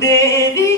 de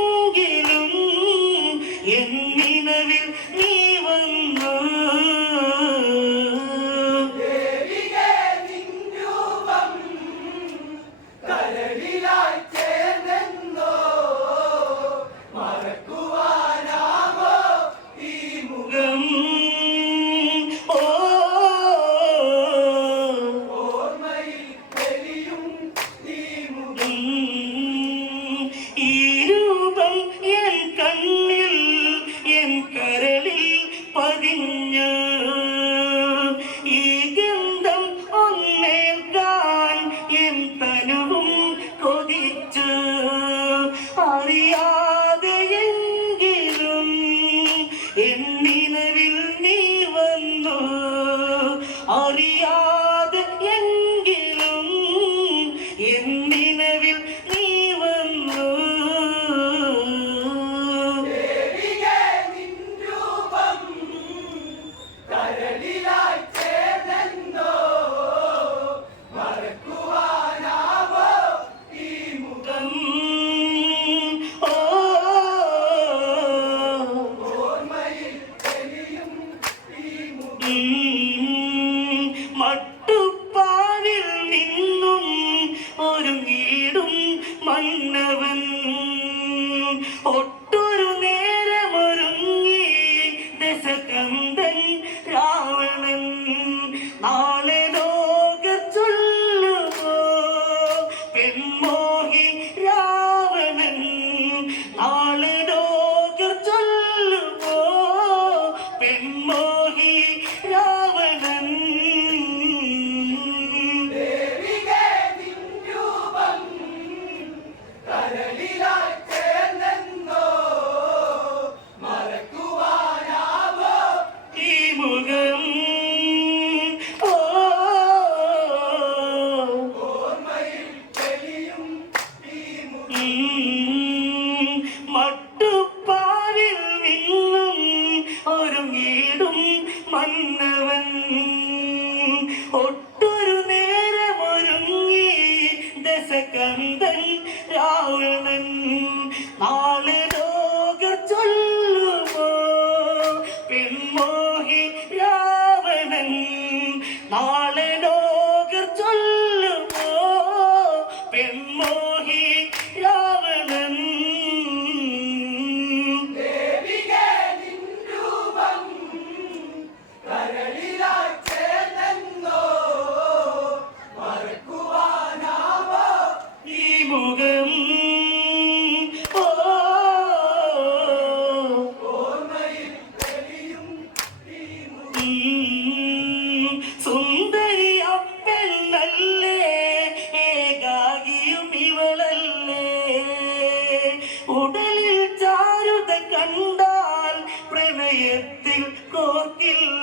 On. കവിതൻ Ravanan കണ്ടാൽ പ്രണയത്തിൽ കോർക്കില്ല.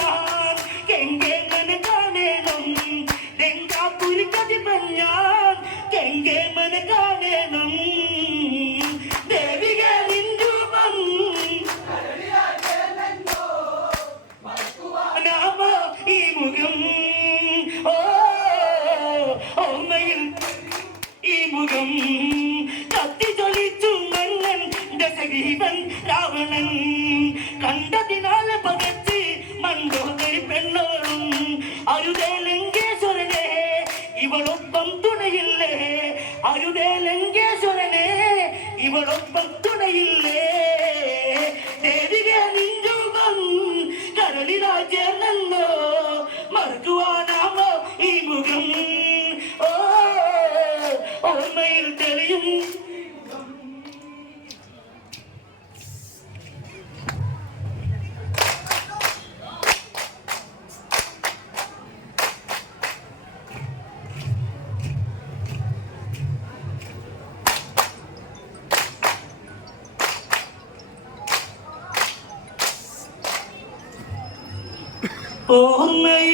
Hallelujah. will open ഓർമ്മയിൽ